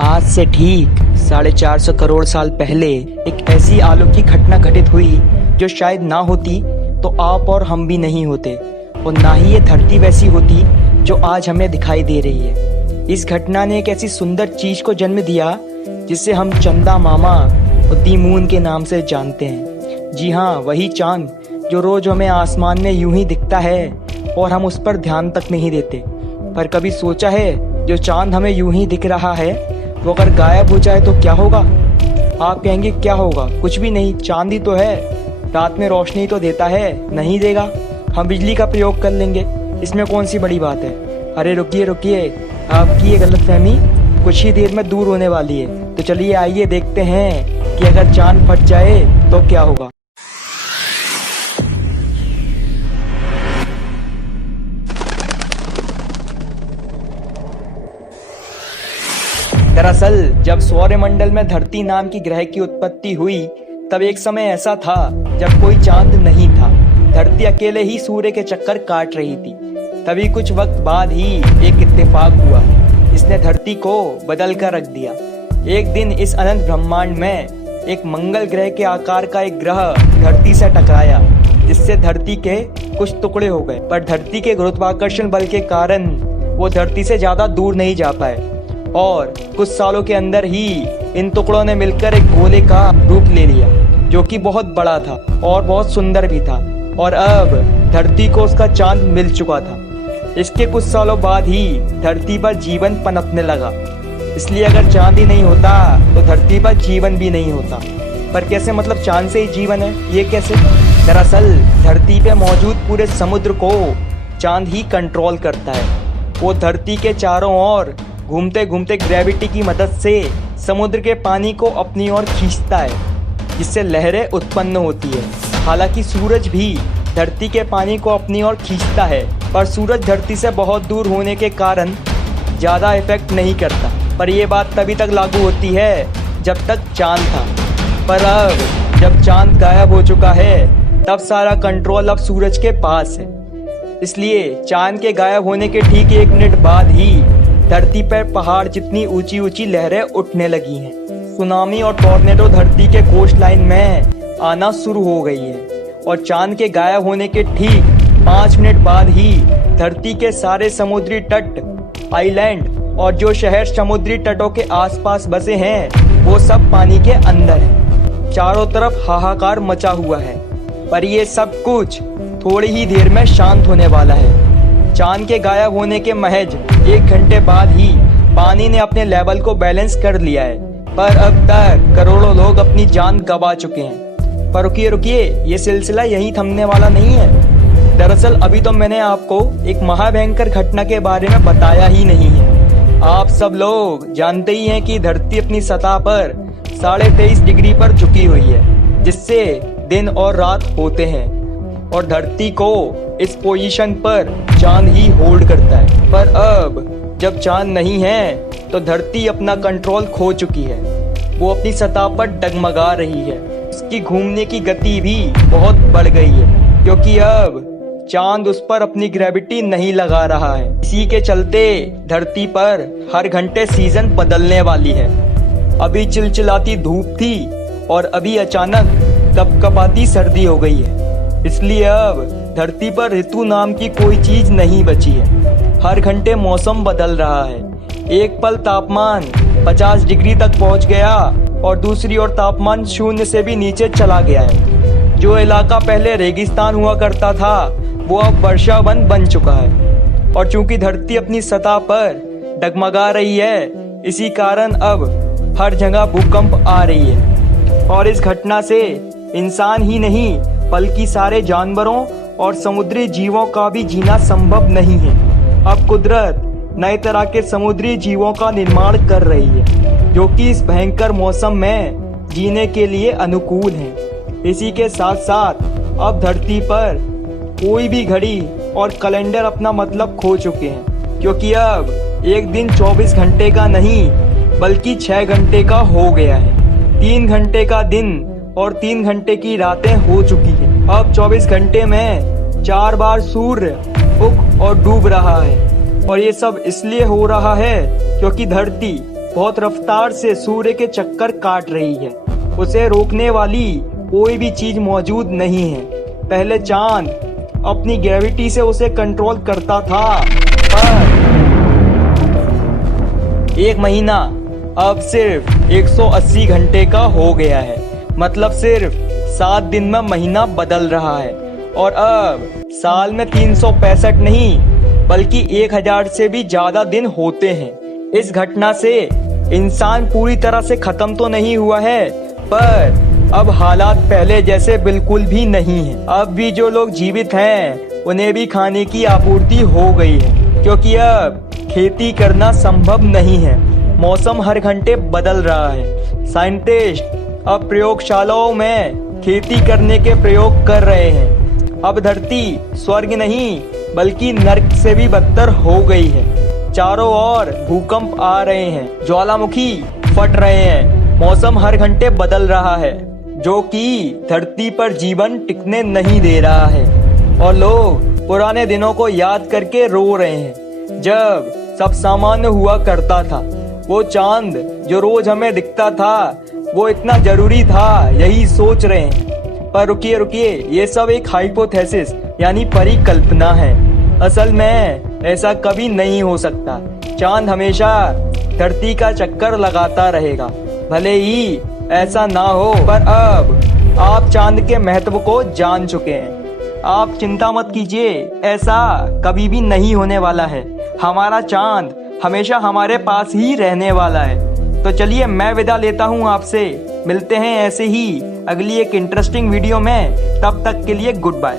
आज से ठीक 450 करोड़ साल पहले एक ऐसी अलौकिक घटना घटित हुई जो शायद ना होती तो आप और हम भी नहीं होते, और ना ही ये धरती वैसी होती जो आज हमें दिखाई दे रही है। इस घटना ने एक ऐसी सुंदर चीज को जन्म दिया जिसे हम चंदा मामा और दी मून के नाम से जानते हैं। जी हाँ, वही चांद जो रोज हमें आसमान में यूं ही दिखता है और हम उस पर ध्यान तक नहीं देते। पर कभी सोचा है जो चांद हमें यूं ही दिख रहा है वो अगर गायब हो जाए तो क्या होगा? आप कहेंगे क्या होगा? कुछ भी नहीं, चांद ही तो है, रात में रोशनी तो देता है। नहीं देगा, हम बिजली का प्रयोग कर लेंगे, इसमें कौन सी बड़ी बात है। अरे रुकिए रुकिए, आपकी ये गलतफहमी कुछ ही देर में दूर होने वाली है। तो चलिए आइए देखते हैं कि अगर चांद फट जाए तो क्या होगा। दरअसल जब सौरमंडल में धरती नाम की ग्रह की उत्पत्ति हुई तब एक समय ऐसा था जब कोई चांद नहीं था। धरती अकेले ही सूर्य के चक्कर काट रही थी। तभी कुछ वक्त बाद ही एक इत्तेफाक हुआ, इसने धरती को बदल कर रख दिया। एक दिन इस अनंत ब्रह्मांड में एक मंगल ग्रह के आकार का एक ग्रह धरती से टकराया, जिससे धरती के कुछ टुकड़े हो गए। पर धरती के गुरुत्वाकर्षण बल के कारण वो धरती से ज्यादा दूर नहीं जा पाए और कुछ सालों के अंदर ही इन टुकड़ों ने मिलकर एक गोले का रूप ले लिया, जो कि बहुत बड़ा था और बहुत सुंदर भी था। और अब धरती को उसका चांद मिल चुका था। इसके कुछ सालों बाद ही धरती पर जीवन पनपने लगा। इसलिए अगर चांद ही नहीं होता तो धरती पर जीवन भी नहीं होता। पर कैसे, मतलब चांद से ही जीवन है, ये कैसे? दरअसल धरती पे मौजूद पूरे समुद्र को चांद ही कंट्रोल करता है। वो धरती के चारों ओर घूमते घूमते ग्रेविटी की मदद से समुद्र के पानी को अपनी ओर खींचता है, जिससे लहरें उत्पन्न होती है। हालांकि सूरज भी धरती के पानी को अपनी ओर खींचता है, पर सूरज धरती से बहुत दूर होने के कारण ज़्यादा इफेक्ट नहीं करता। पर यह बात तभी तक लागू होती है जब तक चांद था। पर अब जब चांद गायब हो चुका है तब सारा कंट्रोल अब सूरज के पास है। इसलिए चांद के गायब होने के ठीक 1 मिनट बाद ही धरती पर पहाड़ जितनी ऊंची ऊंची लहरें उठने लगी हैं। सुनामी और टॉर्नेडो धरती के कोस्ट लाइन में आना शुरू हो गई है। और चांद के गायब होने के ठीक 5 मिनट बाद ही धरती के सारे समुद्री तट, आइलैंड और जो शहर समुद्री तटों के आसपास बसे हैं वो सब पानी के अंदर हैं। चारों तरफ हाहाकार मचा हुआ है। पर ये सब कुछ थोड़ी ही देर में शांत होने वाला है। चांद के गायब होने के महज 1 घंटे बाद ही पानी ने अपने लेवल को बैलेंस कर लिया है। पर अब तक करोड़ों लोग अपनी जान गंवा चुके हैं। पर रुकिए रुकिए, ये सिलसिला यहीं थमने वाला नहीं है। दरअसल अभी तो मैंने आपको एक महाभयंकर घटना के बारे में बताया ही नहीं है। आप सब लोग जानते ही हैं कि धरती अपनी सतह पर 23.5 डिग्री पर झुकी हुई है, जिससे दिन और रात होते हैं और धरती को इस पोजीशन पर चांद ही होल्ड करता है। पर अब जब चांद नहीं है तो धरती अपना कंट्रोल खो चुकी है। वो अपनी सतह पर डगमगा रही है। उसकी घूमने की गति भी बहुत बढ़ गई है, क्योंकि अब चांद उस पर अपनी ग्रेविटी नहीं लगा रहा है। इसी के चलते धरती पर हर घंटे सीजन बदलने वाली है। अभी चिलचिलाती धूप थी और अभी अचानक कपकपाती सर्दी हो गई है। इसलिए अब धरती पर ऋतु नाम की कोई चीज नहीं बची है। हर घंटे मौसम बदल रहा है। एक पल तापमान 50 डिग्री तक पहुंच गया और दूसरी ओर तापमान 0 से भी नीचे चला गया है। जो इलाका पहले रेगिस्तान हुआ करता था वो अब वर्षा वन बन चुका है। और चूंकि धरती अपनी सतह पर डगमगा रही है, इसी कारण अब हर जगह भूकंप आ रही है। और इस घटना से इंसान ही नहीं बल्कि सारे जानवरों और समुद्री जीवों का भी जीना संभव नहीं है। अब कुदरत नए तरह के समुद्री जीवों का निर्माण कर रही है, जो कि इस भयंकर मौसम में जीने के लिए अनुकूल हैं। इसी के साथ साथ अब धरती पर कोई भी घड़ी और कैलेंडर अपना मतलब खो चुके हैं, क्योंकि अब एक दिन 24 घंटे का नहीं बल्कि 6 घंटे का हो गया है। 3 घंटे का दिन और 3 घंटे की रातें हो चुकी हैं। अब 24 घंटे में 4 बार सूर्य उग और डूब रहा है। और ये सब इसलिए हो रहा है क्योंकि धरती बहुत रफ्तार से सूर्य के चक्कर काट रही है। उसे रोकने वाली कोई भी चीज मौजूद नहीं है। पहले चांद अपनी ग्रेविटी से उसे कंट्रोल करता था, पर एक महीना अब सिर्फ 180 घंटे का हो गया है। मतलब सिर्फ 7 दिन में महीना बदल रहा है और अब साल में 365 नहीं बल्कि 1000 से भी ज्यादा दिन होते हैं। इस घटना से इंसान पूरी तरह से खत्म तो नहीं हुआ है, पर अब हालात पहले जैसे बिल्कुल भी नहीं है। अब भी जो लोग जीवित हैं उन्हें भी खाने की आपूर्ति हो गई है, क्योंकि अब खेती करना संभव नहीं है। मौसम हर घंटे बदल रहा है। साइंटिस्ट अब प्रयोगशालाओं में खेती करने के प्रयोग कर रहे हैं। अब धरती स्वर्ग नहीं बल्कि नर्क से भी बदतर हो गई है। चारों ओर भूकंप आ रहे हैं, ज्वालामुखी फट रहे हैं, मौसम हर घंटे बदल रहा है, जो कि धरती पर जीवन टिकने नहीं दे रहा है। और लोग पुराने दिनों को याद करके रो रहे हैं, जब सब सामान्य हुआ करता था। वो चांद जो रोज हमें दिखता था वो इतना जरूरी था, यही सोच रहे हैं। पर रुकिए रुकिए, ये सब एक हाइपोथेसिस यानी परिकल्पना है। असल में ऐसा कभी नहीं हो सकता। चांद हमेशा धरती का चक्कर लगाता रहेगा, भले ही ऐसा ना हो। पर अब आप चांद के महत्व को जान चुके हैं। आप चिंता मत कीजिए, ऐसा कभी भी नहीं होने वाला है। हमारा चांद हमेशा हमारे पास ही रहने वाला है। तो चलिए मैं विदा लेता हूँ आपसे। मिलते हैं ऐसे ही अगली एक इंटरेस्टिंग वीडियो में। तब तक के लिए गुड बाय।